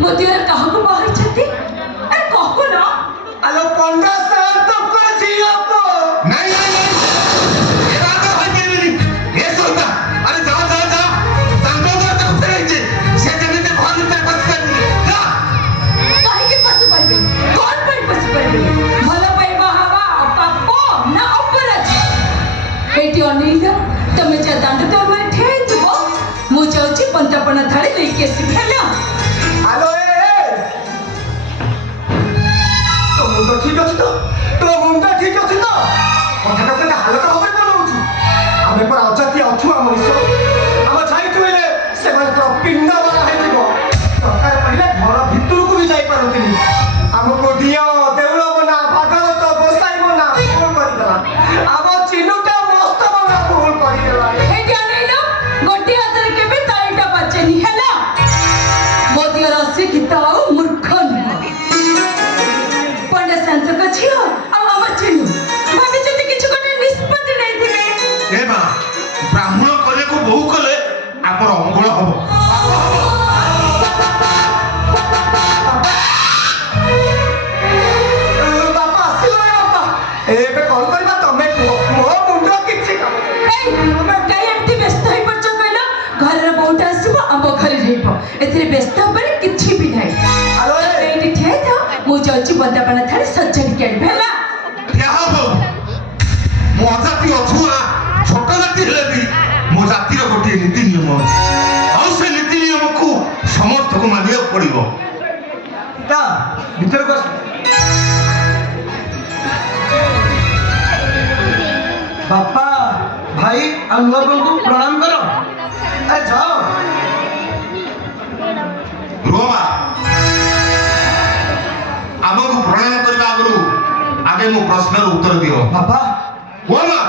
मोदियर काहको बाहर छथि अरे कहको ना आलो 15 साल तक कर जियो को नहीं नहीं नहीं ये बात तो है मेरी ये सोता अरे जाओ जाओ जाओ संतो तो तब से रही से जने ते भाग पे बस कर जा काहे के पस परबे कौन पर पस परबे भला पाई बहावा पापो ना अपराध बेटी अनिल तमे जा दांड तो मैं ठेन दिबो मु जाउची पंतापना थाली लेके सिखेला आलो तो मुंडा ठीक अछि तो मुंडा ठीक अछि तो कथा कथा हालत होबे बोलउछु आमे पर अजाती अछु हम इस हम छाई तुले से मन पर पिंडा वाला है दिबो सरकार पहिले घर भितर को भी जाई परंतिनी हमको दिया देउला बना भागवत गोसाई बना फूल कर देला अब चिनुटा मस्त बना फूल कर देला हे जानिलो गोटी हाथ के भी ताईटा बचनी हैला मोदी और अस्सी किताओ मूर्ख नहीं पंडा संत का छियो आ हमर चिनु भाभी जति किछु कोटे निष्पत्ति नहीं थिबे ए मां ब्राह्मण कले को बहु कले आपर अंगुल हबो बापा आसिलो बापा एबे कॉल करबा तमे मो मुंडा किछि काम ए काई एमती व्यस्त होई पछ कहलो घर रे बहुत आसीबो हम घर रहबो एथरे व्यस्त पर किछि भी नहीं आलो एटी ठे तो मु जाउची बंदापना थाली सज्जन के भेला क्या हबो मो जाति अछुआ छोट जाति हेले भी मो जातिर गोटे नीति नियम आ से नीति नियम को समर्थक मानिया पड़िबो ता भीतर को बापा भाई अनुवा को प्रणाम करो अरे जाओ रोमा आमको प्रणाम करबा आगु आगे मो प्रश्नर उत्तर दियो बापा रोमा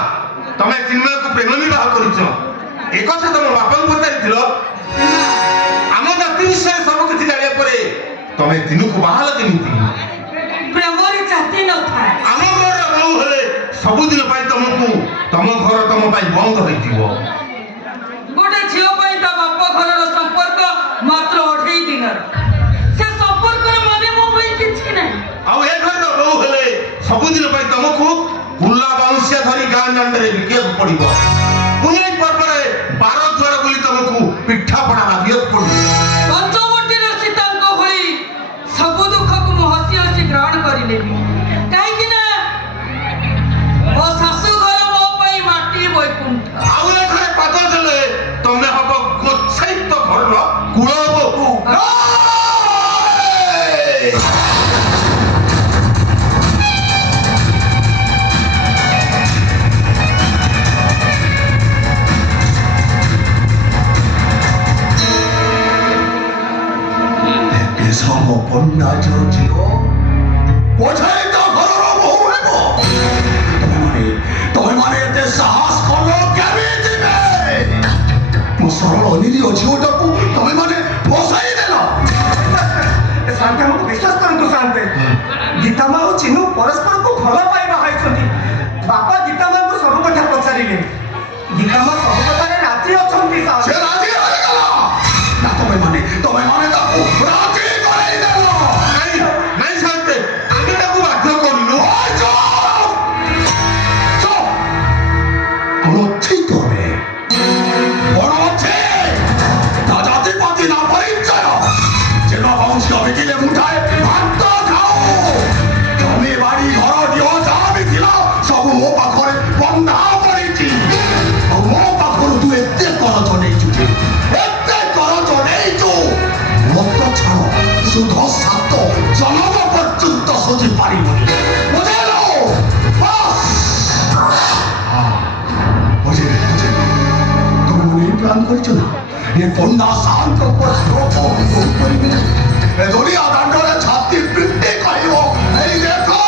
तमे चिन्मय को प्रेम विवाह करिছো एक कथा तुम बापा को पचारिथिलो आम जाति विषय सब किछि जानिया परे तमे तीनू को बाहाल केमिति प्रेमरी जाति न थाए आम घर बहु हेले सब दिन पाई तुमको तुम घर तुम पाई बंद होइथिबो गोटे झियो पाई ता बाप घर रो संपर्क मात्र 28 दिन से संपर्क रे माने मो पाई किछि नहीं आउ ए घर बहु हेले सब दिन पाई तुमको पुल्ला बाउंसिया धरी गां दांडरे बिके पड़िबो पुने पर्व रे 12 द्वार बोली तुमको पिठा पड़ा लागियो पड़िबो पंचवटी रे सीतांक होई सब दुख को मु हसी हसी ग्रहण करि लेबी काहे कि ना ओ सासु घर मो पाई माटी बैकुंठ आउ ए घरे पाद देले तमे हबो गोछैत घर कुळबो सब बन्ना जो झिओ बोझाई तो घरर बहु हेबो तमे माने एते साहस कलो केबे दिबे मो सरल अनिरिय झिओटा को तमे माने फसाई देला शांति हमको विश्वास करंतु शांति गीता माँ और चिन्नू परस्पर को भला पाइबा हाइछंती बापा गीता माँ को सब कथा पचारिले गीता माँ सब कथा रे राजी अछंती सा से राजी होई गला ना तमे माने ताको राजी कराई देला नहीं नहीं शांति आगे ताको बाध्य करिलु ओय चुप चुप कोनो ठीक होबे बड़ আছে তা জাতি পাতি না পরিচয় যেন বংশ বিকিলে মুঠায় ভাত খাও জমি বাড়ি ঘর দিও যা বিকিলা সব মো পাখরে বন্ধা পড়িছি মো পাখরু তু এতে করজ নেইছু এতে করজ নেইছু মত ছাড় শুদ্ধ সাত জনম পর্যন্ত সজি পারিবনি বুঝেলো বাস বুঝেলি তুমি মনে প্ল্যান করছো না ये बंदा शांत पर श्लोक करिबे ए दुनिया दांडरे छाती पिट्टे कहिबो एई देखो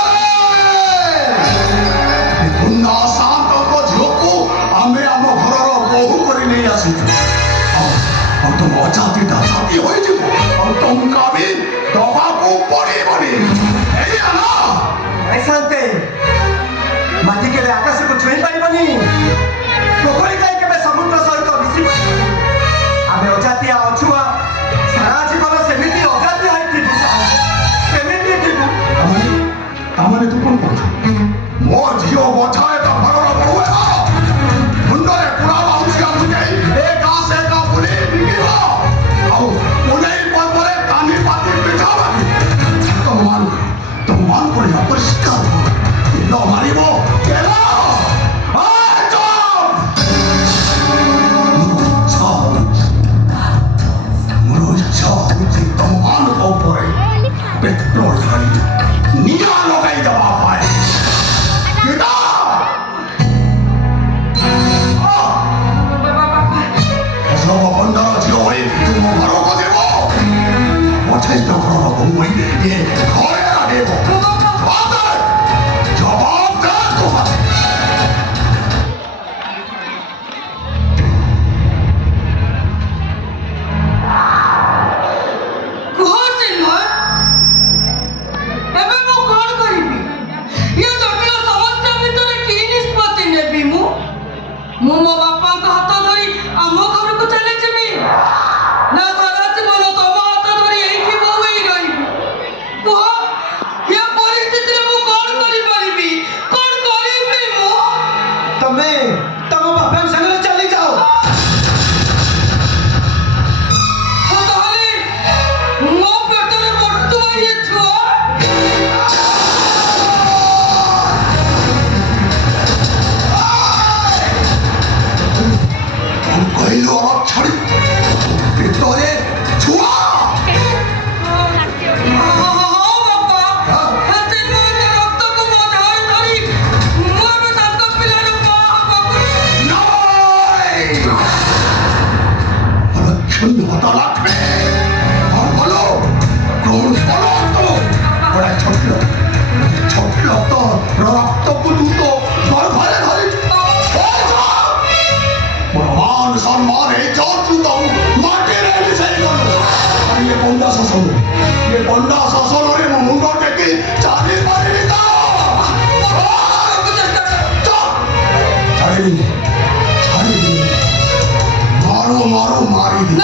ए बंदा शांत को झोकू आमे आम घरर बहु करि नै आसीछु और तुम अजातीटा छाती होई जिवो और टंका भी दबा को पड़िबनी एई आना ऐसा माटी के आकाश को छुई पारिबनी पोखरी जाई के समुद्र सहित मिसी आमे अजातिया अछुआ सारा जीवन सेमिति अजाति ମୋ ଝିଅ ବଛାଏ ତା ଘରର ବହୁ ମୁଣ୍ଡରେ ପୁରା ବାଉଁଶି ଆସୁଛି ଏ ଗାଁ ସେ ଗାଁ ବୁଲି ବିକିବ ଆଉ ପୁନେଇ ପର୍ବରେ କାନି ପାତି ପିଠା ବାକି ତମମାନଙ୍କୁ ଅପରିଷ୍କାର ନ ମାରିବ କେଲା ମୋର ଇଚ୍ଛା ହଉଛି ତମମାନଙ୍କ ଉପରେ ପେଟ୍ରୋଲ ଢାଳି ନିଆଁ ଲଗାଇ ଦେବା ପାଇଁ ବଣ୍ଡର ଝିଅ ହୋଇ ତୁମ ଘରକୁ ଯିବ ପଛେଇତ ଘରର ବୋହୁ ହୋଇ ଏ ଘରେ ରହିବ ଜବାବ ଦେ ତୁମେ କୁହ ଚିନ୍ମୟ, ଏବେ ମୁଁ କଣ କରିବି? ଏ ଜଟିଳ ସମସ୍ୟା ଭିତରେ କି ନିଷ୍ପତ୍ତି ନେବି ମୁଁ ମୋ ବାପାଙ୍କ ହାତ ଧରି ଆମ ଘରକୁ ଚାଲିଯିବି ନା ସାରା ଜୀବନ ତମ ହାତ ଧରି ଏଇଠି ବୋହୂ ହେଇ ରହିବି? କୁହ, ଏ ପରିସ୍ଥିତିରେ ମୁଁ କଣ କରିପାରିବି? କଣ କରିବି ମୁଁ? ତମେ ତମ ବାପାଙ୍କ ସାଙ୍ଗରେ ଚାଲି ଯାଅ। ତାହେଲେ ମୋ ପେଟରେ ବଢୁଥିବା ଏ ଛୁଆ କହିଲୁ ଅରବ ଛାଡ଼ି ଭିତରେ ଛୁଆ রক্তକୁ দূত গর্ভরে ধরি মান সম্মান এই চতুর্থ মাটিরে মিশাই গেল ইয়ে বন্ডা শাসନରେ ମୋ ମୁଣ୍ଡ ଟେକି ଚାଲି ପାରିବି ତ ଛାଡ଼ିବି ମାରୁ ମାରୁ ମାରିବି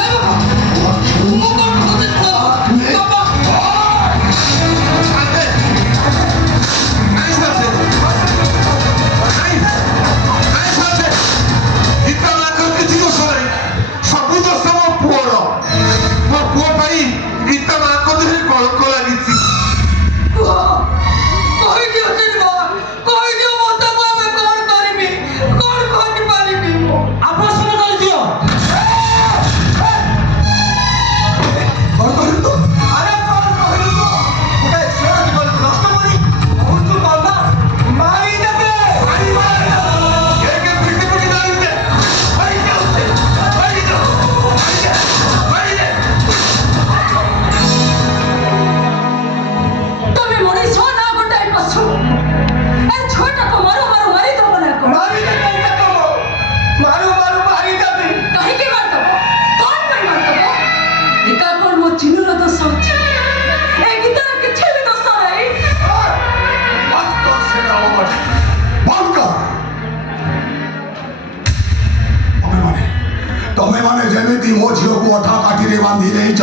ତମେମାନେ ଯେମିତି ମୋ ଝିଅକୁ ଅଠା କାଠିରେ ବାନ୍ଧି ଦେଇଛ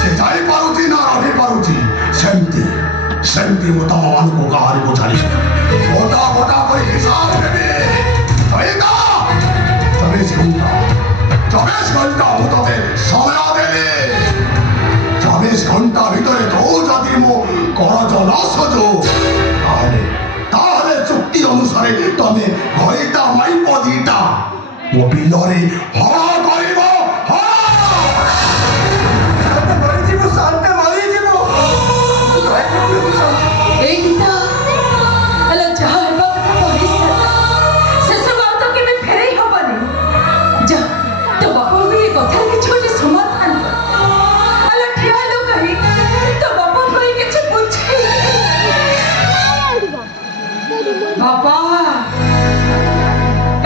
ସେ ଜାଣିପାରୁଛି ନା ରହିପାରୁଛି ସେମିତି ମୁଁ ତମମାନଙ୍କୁ ଗାଁକୁ ଛାଡ଼ି ଗୋଟା ଗୋଟା କରି ହିସାବ ଦେବି 24 ঘন্টা ମୁଁ ତତେ ସମୟ ଦେବି 24 ঘন্টা ଭିତରେ ତୋ ଯଦି ମୋ କରଜ ନ ସଜୁ ତାହେଲେ ଚୁକ୍ତି ଅନୁସାରେ ତମେ ଘଇତା ମାଇପ ଦିଟା ମୋ ବିଲରେ ହଳ କରିବ এই গীতা ହେଲେ ଯାହା ହେବା କଥା କହିସାରିଲା ସେସବୁ ଆଉ ତ କେବେ ଫେରେଇ ହବନି ଯା ତୋ ବାପାଙ୍କୁ ଏ କଥାର କିଛି ଗୋଟେ ସମାଧାନ ହେଲେ ଠିଆ ହେଲୁ କାହିଁ ତୋ ବାପାଙ୍କୁ ଏ କିଛି ବୁଝେଇ ବାପା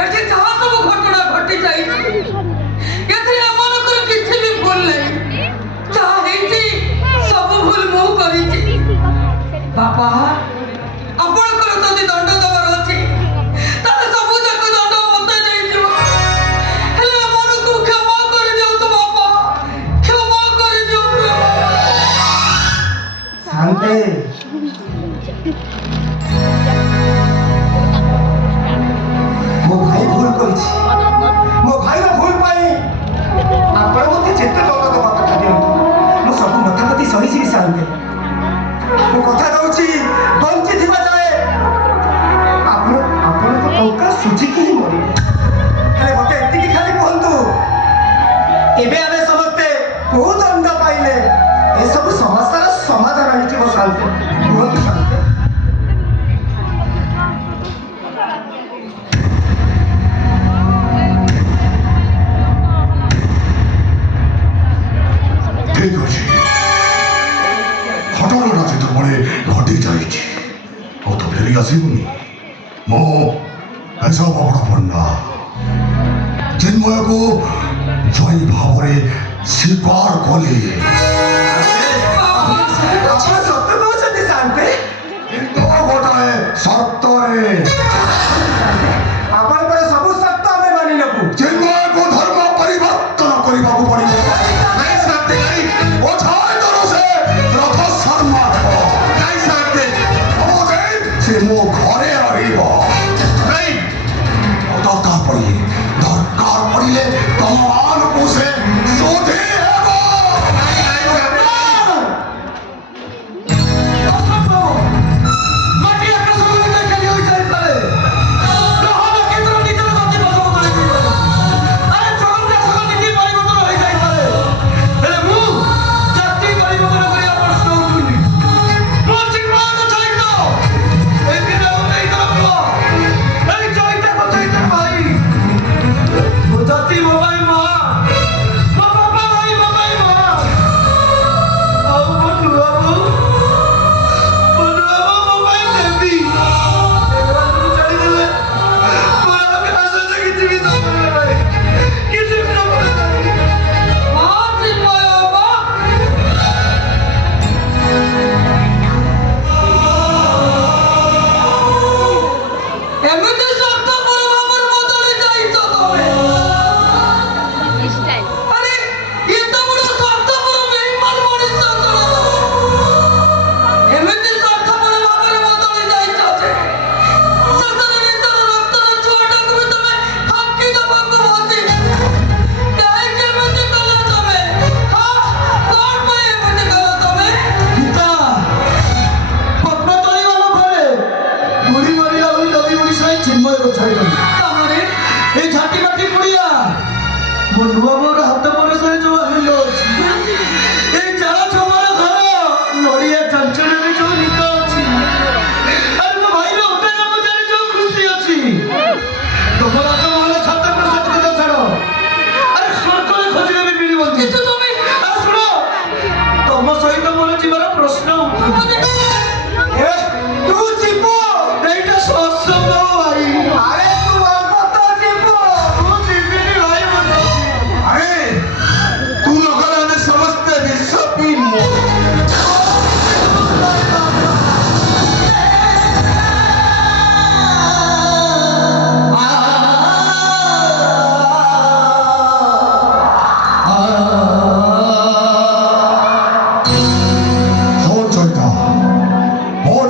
ଏଠି ଯାହା ସବୁ ଘଟଣା ଘଟି ଯାଇଛି ଏଥିରେ ଆମମାନଙ୍କର କିଛି ବି ଭୁଲ ନାହିଁ ଯାହା ହେଇଛି ସବୁ ଭୁଲ ମୁଁ କରିଛି ବାପା ଆପଣଙ୍କର ଯଦି ଦଣ୍ଡ ଦେବାର ଅଛି ତାହେଲେ ସବୁ ଯାକ ଦଣ୍ଡ ମତେ ଦେଇଯିବ ହେଲେ ଆମମାନଙ୍କୁ କ୍ଷମା କରିଦିଅନ୍ତୁ ବାପା କ୍ଷମା କରିଦିଅନ୍ତୁ ଶାନ୍ତେ ଶାନ୍ତି କୁହନ୍ତୁ ଶାନ୍ତି। ঠিক ଅଛି ଘଟଣାଟା ଯେତେବେଳେ ଘଟି ଯାଇଛି ଆଉ ତ ଫେରି ଆସିବୁନି। ମୁଁ ଏସବୁ ବଡ଼ ପଣ୍ଡା ଚିନ୍ମୟକୁ ଜୟ ଭାବରେ ସ୍ୱୀକାର କଲି। ଆପଣ ସତ କହୁଛନ୍ତି ଶାନ୍ତି? କିନ୍ତୁ ଗୋଟାଏ ସର୍ତ୍ତରେ ଆପଣଙ୍କର ସବୁ ସର୍ତ୍ତ ଆମେ ମାନି ନେବୁ। ଚିନ୍ମୟକୁ ଧର୍ମ ପରିବର୍ତ୍ତନ କରିବାକୁ ପଡ଼ିବ। ନାଇଁ ଶାନ୍ତି ନାଇଁ ଅଛାୟତର ସେ ରଥ ଶର୍ମା ହେବ। ନାଇଁ ଶାନ୍ତି ସେ ମୋ ଘରେ ରହିବ। ନାଇଁ ଦରକାର ପଡ଼ିଲେ ତମ ମାନଙ୍କୁ ସେ ଶୋଧି ହେବ। ମାଟି ଆକାଶକୁ ଦେଖାଲି ହୋଇଯାଇପାରେ। ଗ୍ରହଣ କେନ୍ଦ୍ର ନିଜର ଗତି ପ୍ରସବ କରିଯିବ। ଆରେ ଜଗନ୍ନାଥଙ୍କ ନୀତି ପରିବର୍ତ୍ତନ ହୋଇଯାଇପାରେ। ହେଲେ ମୁଁ ଜାତି ପରିବର୍ତ୍ତନ କରିବା ପ୍ରଶ୍ନ ଉଠୁନି। ମୁଁ ଚିନ୍ମୟଙ୍କ ସହିତ ଏଇ ବିରାମ ଚୈତର ପୁଅ, ଏଇ ଚୈତନ୍ୟ ଚୈତର ଭାଇ। ମୋ ଜାତି ମୋ ପାଇଁ ମହା, ମୋ ବାପା ଭାଇ ମୋ ପାଇଁ ମହା। ଆଉ ମୋ ନୂଆ ବୋଉ ମୋ ପାଇଁ ଦେବୀ। ଏମାନଙ୍କୁ ଛାଡ଼ିଦେଲେ ମୋର ଆଉ କାହା ସହିତ କିଛି ବି ସମ୍ପର୍କ ନାହିଁ। କିଛି ବି ସମ୍ପର୍କ ନାହିଁ। ହଁ ଚିନ୍ମୟ ବାବା। ଏମିତି ସ୍ୱାର୍ଥପର ଭାବରେ ବଦଳି ଯାଇଛ ତମେ। ଆରେ ଏତେ ବଡ଼ ସ୍ୱାର୍ଥପର ବେଇମାନ ମଣିଷ ଜଣକ। ଏମିତି ସ୍ୱାର୍ଥପର ଭାବରେ ବଦଳି ଯାଇଛ ଯେ ସତରେ ନିଜର ରକ୍ତର ଛୁଆଟାକୁ ବି ତମେ ଫାଙ୍କି ଦେବାକୁ ବସି। କାହିଁକି ଏମିତି କଲ ତମେ? ହଁ, କଣ ପାଇଁ ଏମିତି କଲ ତମେ? ଗୀତା ପଦ୍ମ ତଳିବା ଲୋଭରେ ବୁଢ଼ୀ ମରିଲା ଭଳି ନଦୀ ଓଡ଼ିଶାରେ ଚିନ୍ମୟକୁ ଛାଡ଼ିଦେଲି। ତାପରେ এই ঝাঁটি মাটি পড়িয়া ମୋ ନୂଆ ବୋଉର ହାତ ପରସରେ ଯୋଉ ଆନନ୍ଦ ଅଛି, ଏଇ ଚାଳ ଛପର ଘର ନଡ଼ିଆ ଚାଞ୍ଚଳରେ ଯୋଉ ନିଦ ଅଛି, ଆରେ ମୋ ଭାଇର ଅଟା ଗାମୁଛାରେ ଯୋଉ ଖୁସି ଅଛି, ତମ ରାଜମହଲ ସାତ ପ୍ରସାଦ କଥା ଛାଡ଼, ଆରେ ସ୍ୱର୍ଗରେ ଖୋଜିଲେ ବି ମିଳିବନି। କିନ୍ତୁ ତମେ ଆରେ ଶୁଣ, ତମ ସହିତ ମୋର ଯିବାର ପ୍ରଶ୍ନ ଉଠୁନି। ତୁ ଯିବୁ ଏଇଟା ସତ୍ସଙ୍ଗ ଭାଇ। ଆରେ ତୁ ଅଳ୍ପ ଯିବୁ, ମୁଁ ଯିବିନି ଭାଇ। ଆରେ ତୁ ନଗଲେ ଆମେ ସମସ୍ତେ ବିଷ ପିଇମୁ।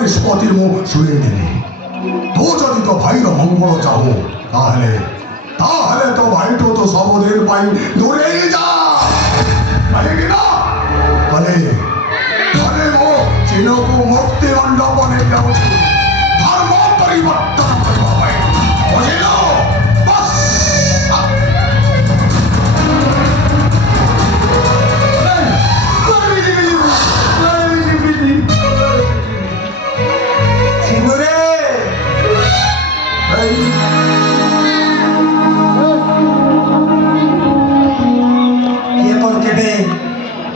ନିଷ୍ପତ୍ତି ମୁଁ ଶୁଣେଇଦେଲି। ତୁ ଯଦି ତୋ ଭାଇର ମଙ୍ଗଳ ଚାହୁଁ ତାହେଲେ ତୋ ଭାଇଠୁ ତ ସବୁଦିନ ପାଇଁ ଦୂରେଇ ଯା। କାହିଁକି ନା କଲେ ମୁଁ ଚିନକୁ ମୁକ୍ତି ମଣ୍ଡପ ନେଇ ଯାଉଛି ଧର୍ମ ପରିବର୍ତ୍ତନ କରିବା ପାଇଁ। ବୁଝିଲ? ବସ୍।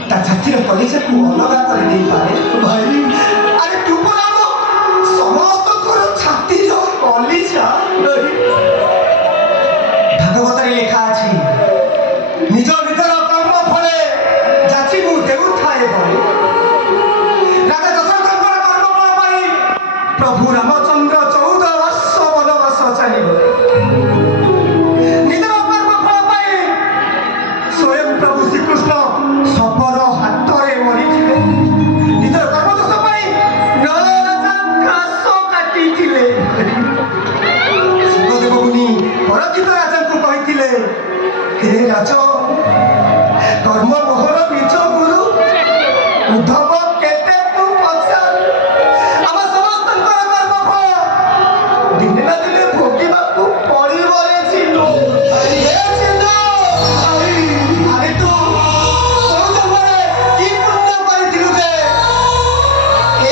ତା ଛାତିର କଲିଜାକୁ ଅଲଗା କରିଦେଇପାରେ ଭାଇ। ଆରେ ତୁ ପରା ଆମ ସମସ୍ତଙ୍କର ଛାତିର କଲିଜା। ଭାଗବତରେ ଲେଖା ଅଛି, ନିଜ ନିଜର କର୍ମ ଫଳେ ଯାଚି ମୁଁ ଦେଉଥାଏ ବଳେ। ରାଜା ଦଶରଥଙ୍କର କର୍ମଫଳ ପାଇଁ ପ୍ରଭୁ ରାମଚନ୍ଦ୍ର 14 ବର୍ଷ ବନବାସ ଚାଲିଗଲେ। ନିଜର କର୍ମଫଳ ପାଇଁ ସ୍ୱୟଂ ପ୍ରଭୁ ଶ୍ରୀକୃଷ୍ଣ ଶବର ହାତରେ ମରିଥିଲେ। ନିଜର କର୍ମଦୋଷ ପାଇଁ ନଳରାଜା ଘାସ କାଟିଥିଲେ। ସୁଖଦେବ ମୁନି ପରକ୍ଷିତ ରାଜାଙ୍କୁ କହିଥିଲେ, ହେ ରାଜ, କର୍ମ ମୋହର ନିଜ ଗୁରୁ ଉଦ୍ଧବ କେତେ ତୁ ପଚାର। ଆମ ସମସ୍ତଙ୍କର କର୍ମଫଳ ଦିନେ ନା ଦିନେ ଭୋଗିବାକୁ ପଡ଼ିବ ରେ ଚିହ୍ନ। ଆରେ ତୁ କି ପୁଣ୍ୟ କରିଥିଲୁ ଯେ ଏ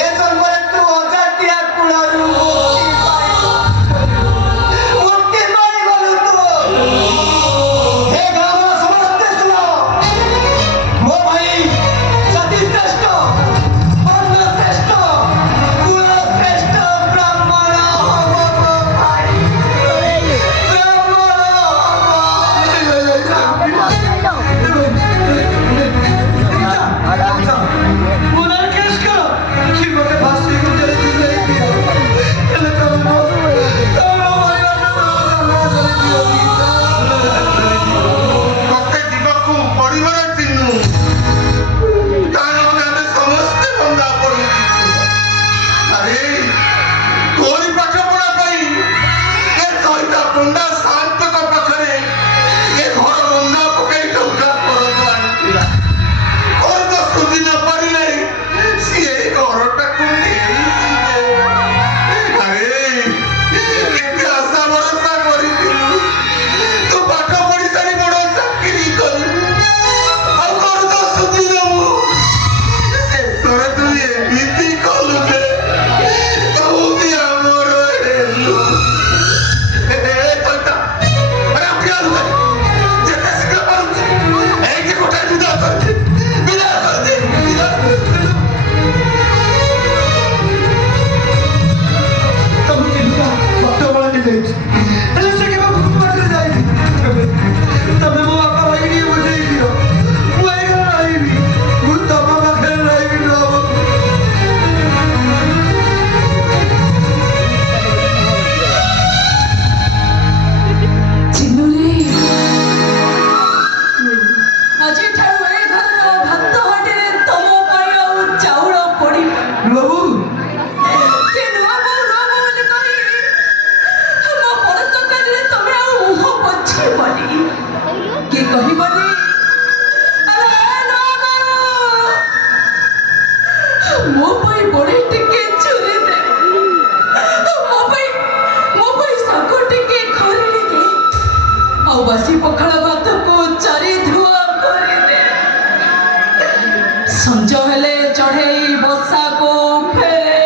ସଞ୍ଜ ହେଲେ ଚଢ଼େଇ ବସାକୁ ଫେରେ,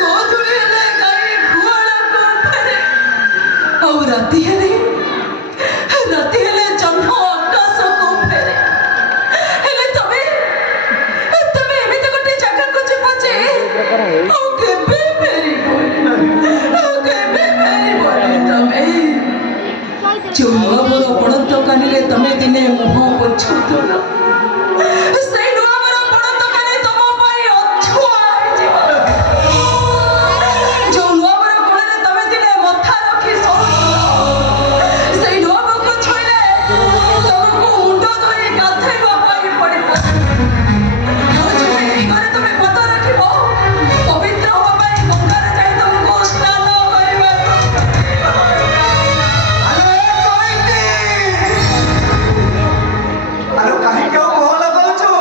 ଗୋଧୂଳି ହେଲେ ଗାଈ ଗୁହାଳକୁ ଫେରେ, ଆଉ ରାତି ହେଲେ ଜହ୍ନ ଆକାଶକୁ ଫେରେ। ହେଲେ ତମେ ଏମିତି ଗୋଟେ ଜାଗାକୁ ଯିବ ଯେ ଆଉ କେବେ ଫେରିବନି, ତମେ ଯୋଉ ନୂଆ ମୋର ପଣତ କାନିରେ ତମେ ଦିନେ ମୁହଁ ପୋଛୁଥିଲ, ସେଇ ନୂଆ ମୋର ପଣତ କାନି ତମ ପାଇଁ ଅଛୁଆ ହେଇଯିବ। ଯୋଉ ନୂଆ ମୋର କୋଳରେ ତମେ ଦିନେ ମଥା ରଖି ଶୋଉଥିଲ, ସେଇ ନୂଆ ମୁଖ ଛୁଇଁଲେ ତମକୁ ମୁଣ୍ଡ ଧୋଇ ଗାଧେଇବା ପାଇଁ ପଡ଼ିବ। ଆଉ ଯୋଉ ଘରେ ତମେ ପଦ ରଖିବ, ପବିତ୍ର ହବା ପାଇଁ ଗଙ୍ଗାରେ ଯାଇ ତମକୁ ସ୍ନାନ କରିବାକୁ ଆରେ କାହିଁକି ଆଉ ମୋହ ଲଗାଉଛୁ?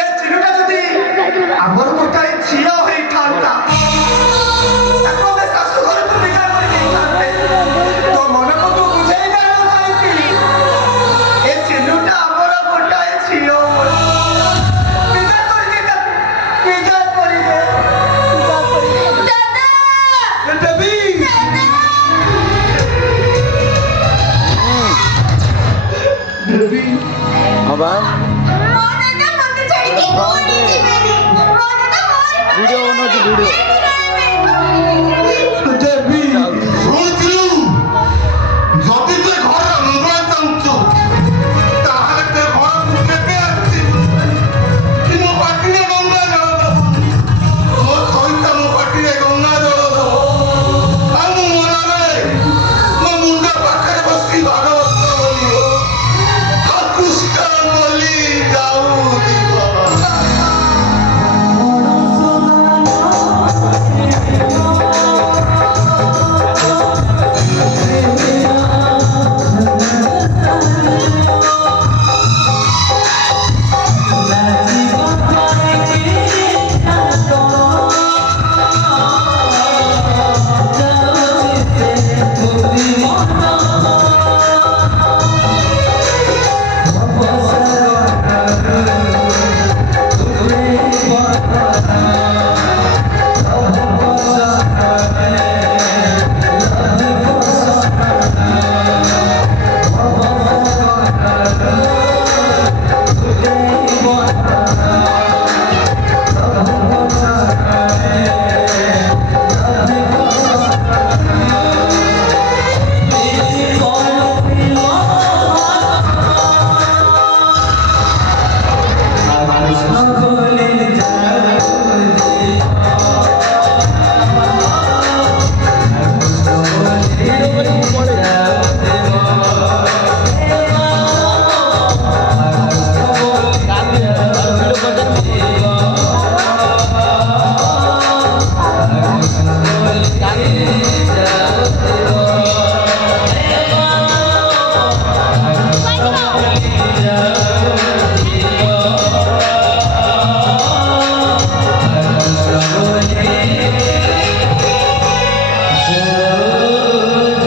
ଏ ଚିହ୍ନଟା ଯଦି ଆମର ଗୋଟାଏ ଝିଅ ହେଇଥାନ୍ତା, ତାକୁ ଆମେ ଶାଶୁଘରକୁ ବିଦା କରି ଦେଇଥାନ୍ତେ। ତୋ ମନକୁ ତୁ ବୁଝେଇ ଜାଣିବୁ କାହିଁକି? ଏ ଚିହ୍ନଟା ଆମର ଗୋଟାଏ ଝିଅ। ବିଦା କରିଦେ ତାକୁ, ବିଦା କରିଦେ। ଦେବୀ ଦେବୀ हाँ भाई वीडियो बनो जी वीडियो ଦେବୀ